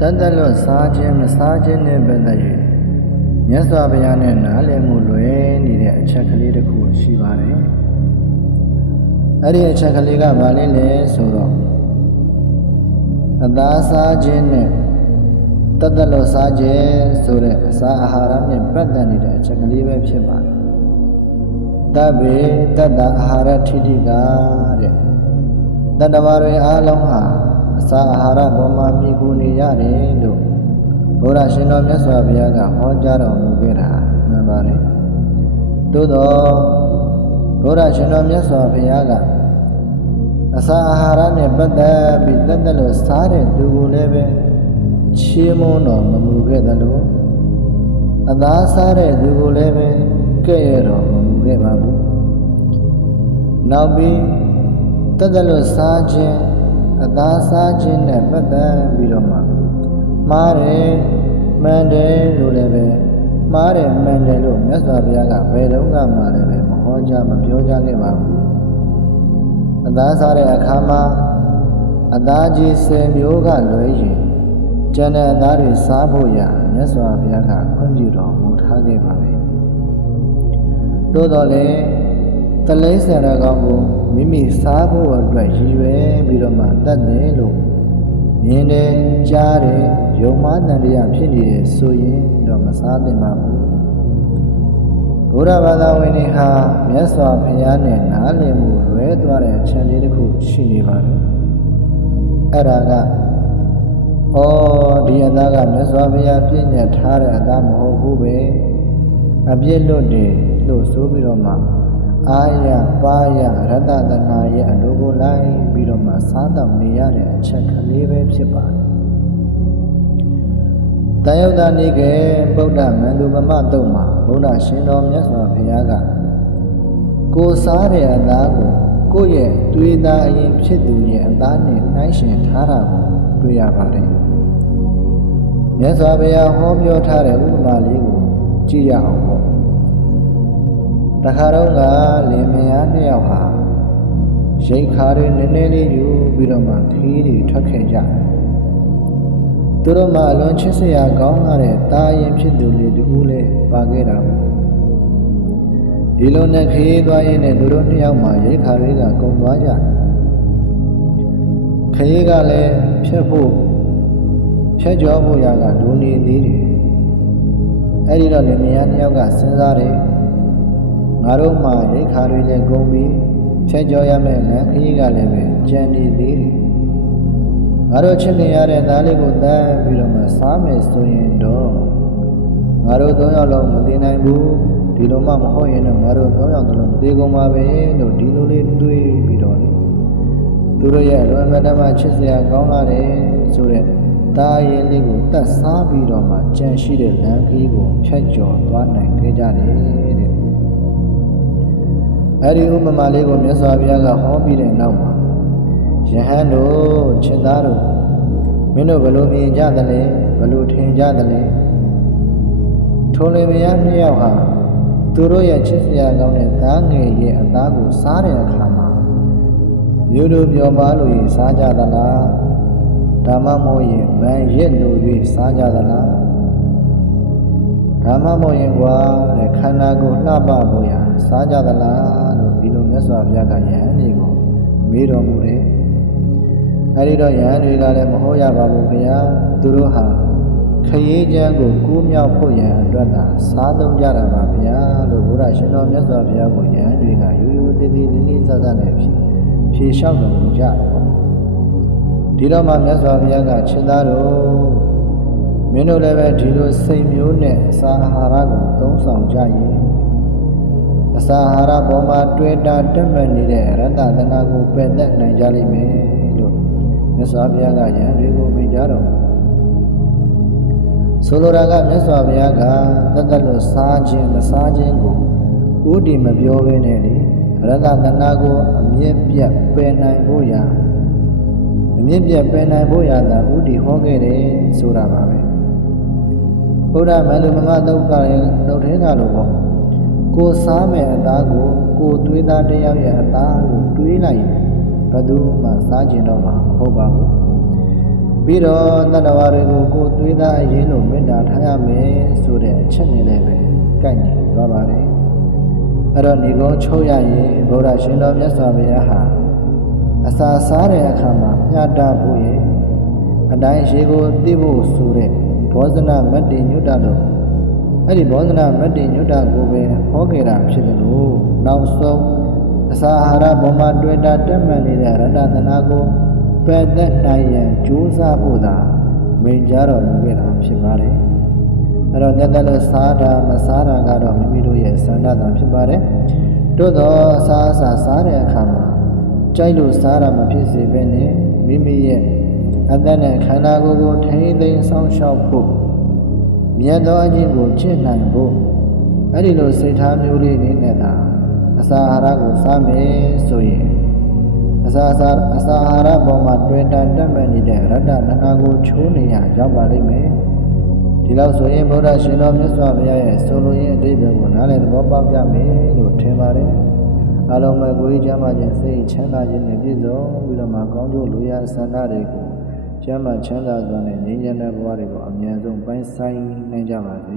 တတ်တလွတ်စားခြင်းမစားခြင်းနဲ့ပတ်သက်၍မြတ်စွာဘုရားနဲ့နားလည်မှုလွယ်နေတဲ့အချက်ကလေးတစ်ခုရှိပါတယ်။အဲ့ဒီအချက်ကလေးကဘာလဲလဲဆိုတော့အသားစားခြင်းနဲ့တတ်တလွတ်စားခြင်းဆိုတဲ့အစာအာဟာရနဲ့ပတ်သက်နေတဲ့အချက်ကလေးပဲဖြစ်ပါတယ်။တဗ္ဗေတတ္တအာဟာရထိတိကတဲ့တတ္တဝါတွေအားလုံးဟာ အစာအာဟာရပေါ်မှာမြည်ကူနေရတယ်လို့ဘုရားရှင်တော်မြတ်စွာဘုရားကဟောကြားတော်မူခဲ့တာမှန်ပါတယ်။သို့တော့ဘုရားရှင်တော်မြတ်စွာဘုရားကအစာအာဟာရနဲ့ပတ်သက်ပြီးတက်တက်လို့စားတဲ့သူကိုလည်းပဲချီးမွမ်းတော်မမူခဲ့တယ်လို့အသားစားတဲ့သူကိုလည်းပဲကဲ့ရဲ့တော်မမူခဲ့ပါဘူး။နောက်ပြီးတက်တက်လို့စားခြင်း အသားစားခြင်းနဲ့ပတ်သက်ပြီးတော့မှမှားတယ်မှန်တယ်လို့လည်းပဲမှားတယ်မှန်တယ်လို့မြတ်စွာဘုရားကဘယ်တော့မှလည်းပဲမဟောကြားမပြောကြားခဲ့ပါဘူးအသားစားတဲ့အခါမှာအသားကြီး10မျိုးကလွဲရင်ကျန်တဲ့အသားတွေစားဖို့ရမြတ်စွာဘုရားကခွင့်ပြုတော်မူထားခဲ့ပါပဲသို့တော်လည်း တလိษံရကောင်ကိုမိမိစားဖို့အတွက်ရည်ရွယ်ပြီးတော့မှတတ်တယ်လို့မြင်တယ်ကြားတယ်ယုံမှန်တရားဖြစ်နေတယ်ဆိုရင်တော့မစားသင့်ပါဘူးဘုရားဘာသာဝင်တွေဟာမြတ်စွာဘုရားနဲ့နားလည်မှုလွဲသွားတဲ့အချက်လေးတစ်ခုရှိနေပါတယ်အဲ့ဒါကဩဒီအသားကမြတ်စွာဘုရားပြည့်ညတ်ထားတဲ့အသားမဟုတ်ဘူးပဲအပြစ်လွတ်တယ်လို့ဆိုပြီးတော့မှ အာရပါရရတတနာရဲ့အလိုကိုလိုက်ပြီးတော့မှစားတော့နေရတဲ့အချက်ကလေးပဲဖြစ်ပါတယ်။တန်ယုတ်တာနေကေဗုဒ္ဓမန္တုပမတုံမှာဗုဒ္ဓရှင်တော်မြတ်စွာဘုရားကကိုစားတဲ့အသားကိုကိုယ့်ရဲ့တွေးသားအရင်ဖြစ်သူရဲ့အသားနဲ့နှိုင်းယှဉ်ထားတာကိုတွေ့ရပါတယ်။မြတ်စွာဘုရားဟောပြောထားတဲ့ဥပမာလေးကိုကြည့်ရအောင်ပေါ့။ တခါတော့ကလင်မယားနှစ်ယောက်ဟာရိတ်ခါတွေနည်းနည်းလေးယူပြီးတော့မှခီးတွေထွက်ခဲ့ကြတယ်။သူတို့မှအလွန်ချစ်စရာကောင်းလာတဲ့တာရင်ဖြစ်သူလေးတူလေးပါခဲ့တာပေါ့။ဒီလိုနဲ့ခီးသွားရင်းနဲ့သူတို့နှစ်ယောက်မှရိတ်ခါတွေကကုံသွားကြတယ်။ခရီးကလည်းဖြတ်ဖို့ဖြတ်ကျော်ဖို့ရကလူနေသေးတယ်။အဲဒီတော့လင်မယားနှစ်ယောက်ကစဉ်းစားတယ်။ ငါတို့မှရိခါတွေလည်းကုန်ပြီးဖြတ်ကျော်ရမယ့်လမ်းခရီးကလည်းပဲကြံနေသေးတယ်ငါတို့ချစ်ခင်ရတဲ့သားလေးကိုတန်းပြီးတော့မှစားမယ်ဆိုရင်တော့ငါတို့သုံးယောက်လုံးမတည်နိုင်ဘူးဒီလိုမှမဟုတ်ရင်တော့ငါတို့သုံးယောက်လုံးသေကုန်ပါပဲလို့ဒီလိုလေးတွေးပြီးတော့လေသူတို့ရဲ့လွန်မတမချစ်စရာကောင်းလာတယ်ဆိုတဲ့တာရင်လေးကိုတတ်စားပြီးတော့မှကြံရှိတဲ့လမ်းခရီးကိုဖြတ်ကျော်သွားနိုင်ခဲ့ကြတယ်တဲ့ အဲ့ဒီဥပမာလေးကိုမြတ်စွာဘုရားကဟောပြီးတဲ့နောက်မှာယဟန်တို့ခြေသားတို့မင်းတို့ဘလို့မြင်ကြသလဲဘလို့ထင်ကြသလဲထိုလေမယားနှစ်ယောက်ဟာသူတို့ရဲ့ချစ်စရာကောင်းတဲ့သားငယ်ရဲ့အသားကိုစားတဲ့အခါမှာမျိုးတို့ပြောပါလို့ရင်စားကြသလားဓမ္မမို့ရင်မန်ရက်လို့၍စားကြသလားဓမ္မမို့ရင်ကွာတဲ့ခန္ဓာကိုလှပဖို့ရစားကြသလား လို့ဒီလိုမြတ်စွာဘုရားကယဟန်တွေကိုမေးတော်မူတယ်။အဲဒီတော့ယဟန်တွေကလည်းမဟုတ်ရပါဘူးခင်ဗျာ။သူတို့ဟာခရီးကျမ်းကိုကူးမြောက်ဖို့ရန်အတွက်သာစားသုံးကြတာပါဗျာလို့ဘုရားရှင်တော်မြတ်စွာဘုရားကိုယဟန်တွေကရိုးရိုးတည်တည်နိနိစစနဲ့ဖြေဖြေလျှောက်တော်မူကြတယ်ပေါ့။ဒီတော့မှမြတ်စွာဘုရားကခြေသားတို့မင်းတို့လည်းပဲဒီလိုစိတ်မျိုးနဲ့အစာအာဟာရကိုသုံးဆောင်ကြရင် အစာအာဟာရပေါ်မှာတွေ့တာတက်မဲ့နေတဲ့ရတ္တသနာကိုပယ်သက်နိုင်ကြလိမ့်မယ်လို့မြတ်စွာဘုရားကယဟန်တွေကိုမိန့်ကြားတော်ဆိုလိုတာကမြတ်စွာဘုရားကတသက်လို့စားခြင်းမစားခြင်းကိုဥတည်မပြောဘဲနဲ့လေရတ္တသနာကိုအမြင့်ပြတ်ပယ်နိုင်ဖို့ရာအမြင့်ပြတ်ပယ်နိုင်ဖို့ရာသာဥတည်ဟောခဲ့တယ်ဆိုတာပါပဲဘုရားမန္တုမမသုတ်ကရဲ့သုတ်ထဲကလိုပေါ့ ကိုစားမဲ့အသားကိုကိုသွေးသားတယောက်ရဲ့အသားလို့တွေးလိုက်ရင်ဘယ်သူမှစားကျင်တော့မှာမဟုတ်ပါဘူးပြီးတော့တတ္တဝါတွေကိုကိုယ်သွေးသားအရင်လိုမေတ္တာထားရမယ်ဆိုတဲ့အချက်နဲ့လည်းပဲကိုက်ညီသွားပါတယ်အဲ့တော့ဒီကုန်းချုပ်ရရင်ဗုဒ္ဓရှင်တော်မြတ်စွာဘုရားဟာအစာစားတဲ့အခါမှာညတာဖို့ရဲ့အတိုင်းရှိကိုသိဖို့ဆိုတဲ့ဘောဇနမတ္တိညုတတို့ အဲ့ဒီဘောဇနမတ္တိညုတကိုပဲဟောခဲ့တာဖြစ်တယ်လို့နောက်ဆုံးအစာအာဟာရပေါ်မှာတွေ့တာတက်မှန်နေတဲ့ရတသနာကိုပယ်သက်နိုင်ရန်ကြိုးစားဖို့သာမိန်ကြတော်မူခဲ့တာဖြစ်ပါတယ်အဲ့တော့မြတ်တဲ့စားတာမစားတာကတော့မိမိတို့ရဲ့ဆန္ဒသာဖြစ်ပါတယ်တို့တော့အစာအစာစားတဲ့အခါမှာကြိုက်လို့စားတာမဖြစ်စေဘဲနဲ့မိမိရဲ့အသက်နဲ့ခန္ဓာကိုယ်ကိုထိမ့်သိမ်းဆောင်ရှောက်ဖို့ မြတ်သောအခြင်းကိုကျင့်နိုင်ဖို့အဲ့ဒီလိုစိတ်ထားမျိုးလေးနဲ့နဲ့သာအစာအာဟာရကိုစားမယ်ဆိုရင်အစာအစာအစာအာဟာရပေါ်မှာတွေ့တာတက်မဲ့နေတဲ့ရတ္တနနာကိုချိုးနေရရောက်ပါလိမ့်မယ်ဒီလောက်ဆိုရင်ဗုဒ္ဓရှင်တော်မြတ်စွာဘုရားရဲ့ဆိုလိုရင်းအတိတ်ကိုနားလည်သဘောပေါက်ကြမယ်လို့ထင်ပါတယ်အလုံးမဲ့ကိုယ်ကြီးချမ်းသာခြင်းစိတ်ချမ်းသာခြင်းနဲ့ပြည့်စုံပြီးတော့မှကောင်းကျိုးလူရဆန္ဒတွေကို ကျမ်းမာချမ်းသာစွာနဲ့ငြိမ်းချမ်းတဲ့ဘဝတွေကိုအမြဲဆုံးပိုင်းဆိုင်နိုင်ကြပါစေ